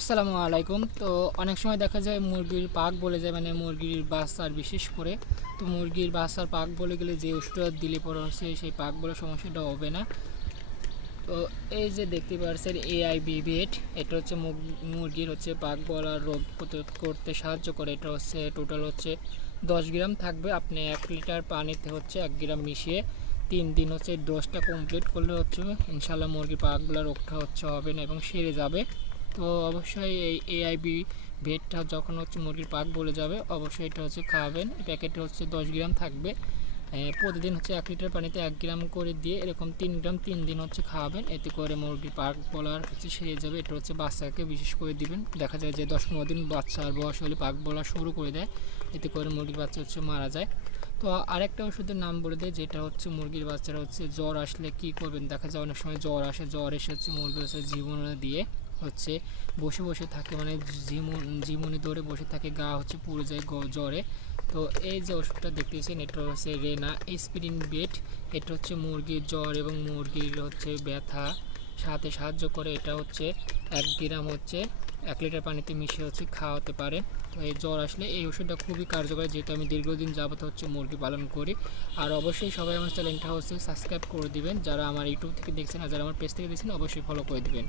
আসসালামু আলাইকুম। তো অনেক সময় দেখা যায় মুরগির পাক বলে যায়, মানে মুরগির বাচ্চার বিশেষ করে। তো মুরগির বাচ্চার পাক বলে গেলে যে ওষুধটা দিলে পরে হচ্ছে সেই পাক বলে সমস্যাটা হবে না। তো এই যে দেখতে পাচ্ছেন এআইবি বেড, এটা হচ্ছে মুরগির হচ্ছে পাক বলার রোগ প্রতিরোধ করতে সাহায্য করে। এটা হচ্ছে টোটাল হচ্ছে 10 গ্রাম থাকবে। আপনি 1 লিটার পানিতে হচ্ছে 1 গ্রাম মিশিয়ে 3 দিন হচ্ছে ডোজটা কমপ্লিট করলে হচ্ছে ইনশাল্লাহ মুরগির পাকগুলো রোগটা হচ্ছে হবে না এবং সেরে যাবে। তো অবশ্যই এই এআইবি ভেটটা যখন হচ্ছে মুরগির পাক বলে যাবে অবশ্যই এটা হচ্ছে খাওয়াবেন। প্যাকেটে হচ্ছে 10 গ্রাম থাকবে। প্রতিদিন হচ্ছে 1 লিটার পানিতে 1 গ্রাম করে দিয়ে এরকম 3 গ্রাম 3 দিন হচ্ছে খাওয়াবেন। এতে করে মুরগির পাক বলার হচ্ছে সেরে যাবে। এটা হচ্ছে বাচ্চাকে বিশেষ করে দিবেন। দেখা যায় যে 10-15 দিন বাচ্চার বয়স হলে পাক বলা শুরু করে দেয়, এতে করে মুরগির বাচ্চা হচ্ছে মারা যায়। তো আরেকটা ওষুধের নাম বলে দেয়, যেটা হচ্ছে মুরগির বাচ্চারা হচ্ছে জ্বর আসলে কি করবেন। দেখা যায় অনেক সময় জ্বর আসে, জ্বর এসে হচ্ছে মুরগি হচ্ছে জীবনে দিয়ে হচ্ছে বসে বসে থাকে, মানে ঝিমুনি ধরে বসে থাকে, গা হচ্ছে পুড়ে যায় জ্বরে। তো এই যে ওষুধটা দেখতেছেন এটা হচ্ছে রেনা এসপিরিন বেট। এটা হচ্ছে মুরগির জ্বর এবং মুরগির হচ্ছে ব্যথা সাথে সাহায্য করে। এটা হচ্ছে 1 গ্রাম হচ্ছে 1 লিটার পানিতে মিশিয়ে হচ্ছে খাওয়াতে পারে। তো এই জ্বর আসলে এই ওষুধটা খুবই কার্যকর, যেহেতু আমি দীর্ঘদিন যাবত হচ্ছে মুরগি পালন করি। আর অবশ্যই সবাই আমার চ্যানেলটা হচ্ছে সাবস্ক্রাইব করে দিবেন, যারা আমার ইউটিউব থেকে দেখছেন আর যারা আমার পেজ থেকে দেখছেন অবশ্যই ফলো করে দিবেন।